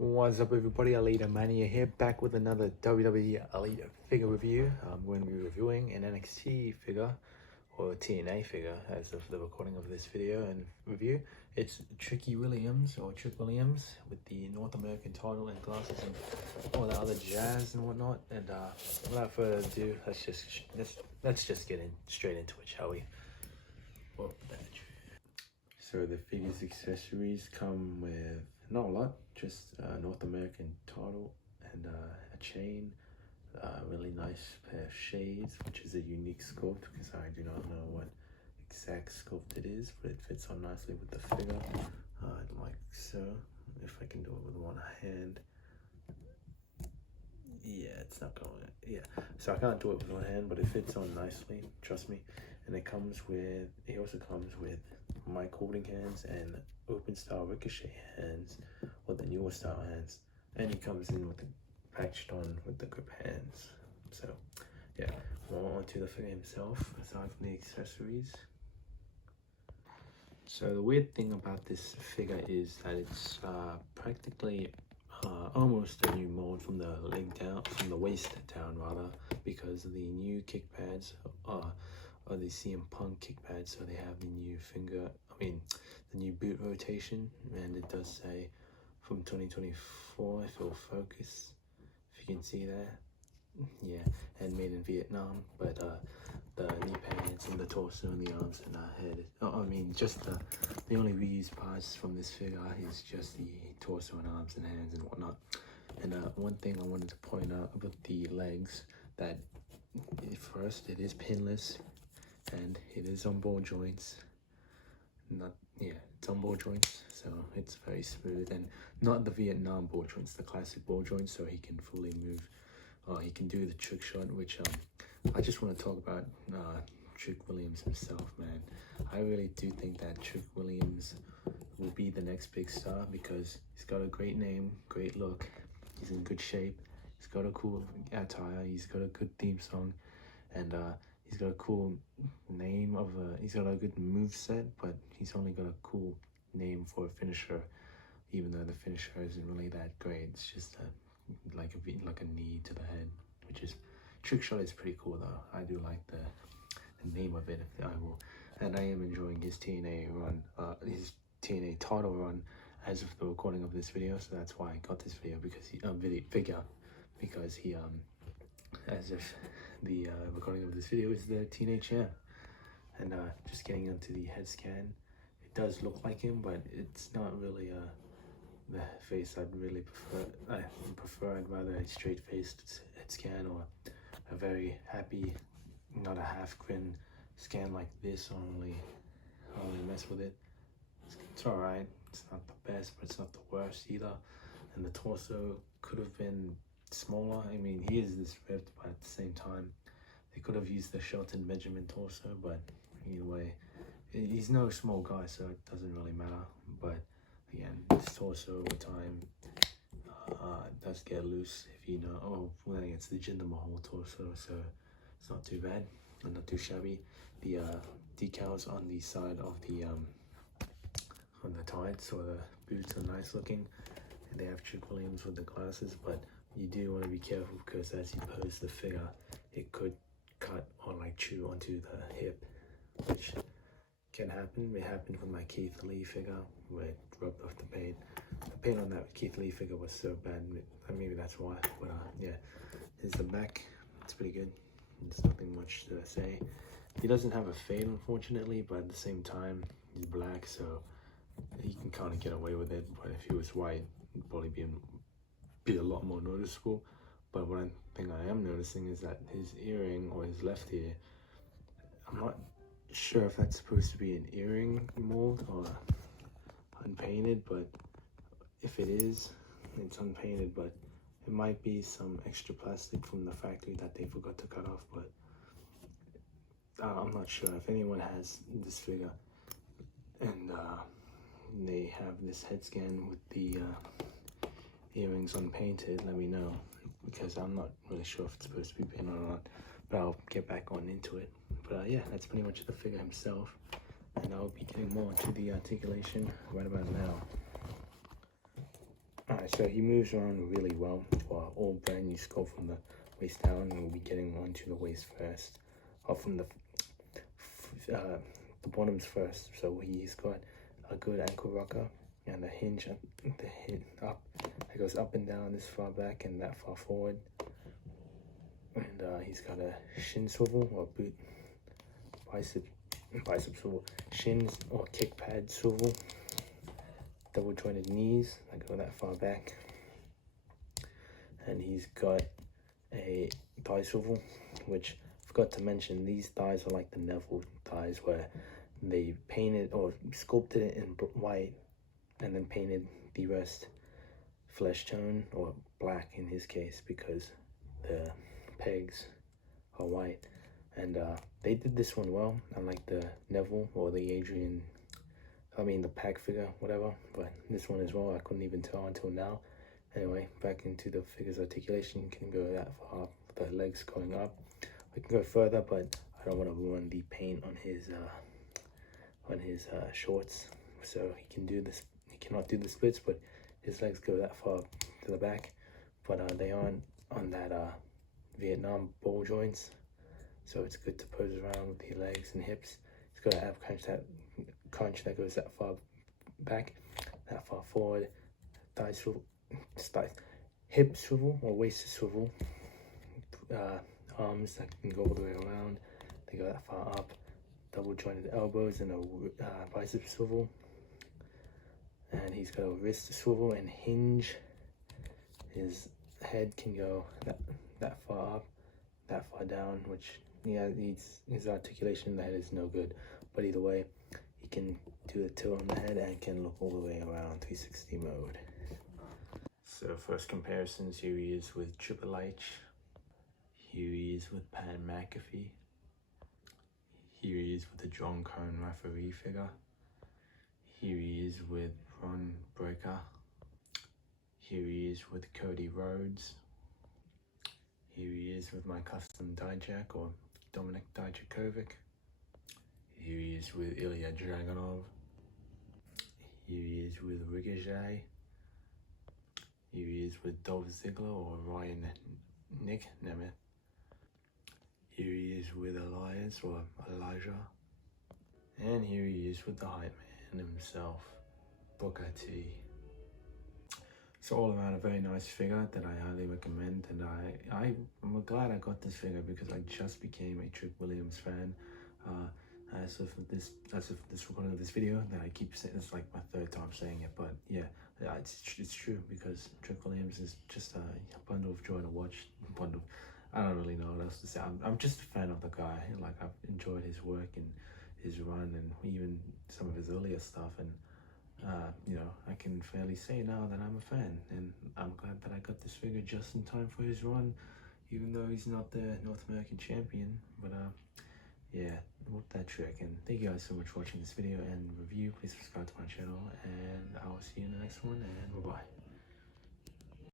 What's up everybody, Elite Mania here, back with another WWE Elite figure review. I'm going to be reviewing an NXT figure, or TNA figure, as of the recording of this video and review. It's Tricky Williams, or Trick Williams, with the North American title and glasses and all the other jazz and whatnot. And without further ado, let's just get straight into it, shall we? Well, so the figure's accessories come with not a lot, just North American title and a chain, really nice pair of shades, which is a unique sculpt because I do not know what exact sculpt it is, but it fits on nicely with the figure, like so. If I can do it with one hand. Yeah, it's not going, yeah. So I can't do it with one hand, but it fits on nicely, trust me. And it also comes with mic holding hands and open style ricochet hands, or the newer style hands. And he comes in with the patched on with the grip hands. So yeah, more onto the figure himself, aside from the accessories. So the weird thing about this figure is that it's practically almost a new mold from the leg down, from the waist down rather, because the new kick pads are the CM Punk kick pads. So they have the new the new boot rotation, and it does say from 2024 if it'll focus, if you can see there. Yeah, and made in Vietnam, but the knee pads and the torso and the arms and the head, just the only reused parts from this figure is just the torso and arms and hands and whatnot. And one thing I wanted to point out about the legs, that first, it is pinless and it is on ball joints. It's on ball joints, so it's very smooth, and not the Vietnam ball joints, the classic ball joints, so he can fully move. He can do the trick shot, which I just want to talk about Trick Williams himself, man. I really do think that Trick Williams will be the next big star because he's got a great name, great look, he's in good shape, he's got a cool attire, he's got a good theme song, and he's got a cool name he's got a good move set, but he's only got a cool name for a finisher, even though the finisher isn't really that great. It's just like a knee to the head, which is, trick shot is pretty cool though. I do like the name of it, if I will. And I am enjoying his TNA run, his TNA title run as of the recording of this video, so that's why I got this video, because he as if the recording of this video is the TNA champ. And just getting into the head scan, it does look like him, but it's not really the face I'd really prefer. I'd rather a straight-faced head scan, or a very happy, not a half grin scan like this. I don't really mess with it. It's alright. It's not the best, but it's not the worst either. And the torso could have been smaller. I mean, he is this ripped, but at the same time, they could have used the Shelton Benjamin torso, but either way, he's no small guy, so it doesn't really matter. But again, this torso over time does get loose, if you know. Well, it's the Jinder Mahal torso, so it's not too bad and not too shabby. The decals on the side of the on the tights or the boots are nice looking, and they have Trick Williams with the glasses, but you do want to be careful because as you pose the figure, it could cut or like chew onto the hip, which can happen. It happened with my Keith Lee figure where it rubbed off the paint. The paint on that Keith Lee figure was so bad, maybe that's why. But yeah, here's the back. It's pretty good. There's nothing much to say. He doesn't have a fade, unfortunately, but at the same time, he's black, so he can kind of get away with it. But if he was white, it'd probably be a lot more noticeable. But one thing I am noticing is that his earring, or his left ear, I'm not sure if that's supposed to be an earring mold or unpainted, but if it is, it's unpainted, but it might be some extra plastic from the factory that they forgot to cut off. But I'm not sure. If anyone has this figure and they have this head scan with the earrings unpainted, let me know, because I'm not really sure if it's supposed to be painted or not, but I'll get back on into it. But yeah, that's pretty much the figure himself, and I'll be getting more into the articulation right about now. Alright, so he moves around really well for all brand new sculpt from the waist down, and we'll be getting onto the waist first, or from the bottoms first. So he's got a good ankle rocker and a hinge up, up that goes up and down this far back and that far forward, and he's got a shin swivel or boot bicep swivel, shins or kick pad swivel, double jointed knees that go that far back, and he's got a thigh swivel, which I forgot to mention, these thighs are like the Neville thighs, where they painted or sculpted it in white and then painted the rest flesh tone or black in his case, because the pegs are white. And they did this one well, unlike the Neville or the the pack figure, whatever. But this one as well, I couldn't even tell until now. Anyway, back into the figure's articulation. You can go that far, the legs going up. We can go further, but I don't want to ruin the paint on his shorts. So he can do this. He cannot do the splits, but his legs go that far to the back. But they aren't on that Vietnam ball joints. So it's good to pose around with the legs and hips. He's got an ab crunch that goes that far back, that far forward, thigh swivel, hip swivel or waist swivel, arms that can go all the way around, they go that far up, double jointed elbows and a bicep swivel, and he's got a wrist swivel and hinge. His head can go that far up, that far down, which his articulation in the head is no good, but either way he can do the tilt on the head and can look all the way around 360 mode. So first comparisons, here he is with Triple H, here he is with Pat McAfee, here he is with the John Cone referee figure, here he is with Ron Breaker, here he is with Cody Rhodes, here he is with my custom Dijak or Dominik Dijakovic, here he is with Ilya Dragunov, here he is with Ricochet, here he is with Dolph Ziggler or Ryan Nick Nemeth, here he is with Elias or Elijah, and here he is with the hype man himself, Booker T. So all around a very nice figure that I highly recommend, and I'm glad I got this figure because I just became a Trick Williams fan. As of this recording of this video, that I keep saying, it's like my third time saying it, but yeah, it's true, because Trick Williams is just a bundle of joy to watch. I don't really know what else to say. I'm just a fan of the guy. Like, I've enjoyed his work and his run, and even some of his earlier stuff, and I can fairly say now that I'm a fan, and I'm glad that I got this figure just in time for his run, even though he's not the North American champion. But yeah, whoop that trick. And thank you guys so much for watching this video and review. Please subscribe to my channel, and I will see you in the next one, and bye bye.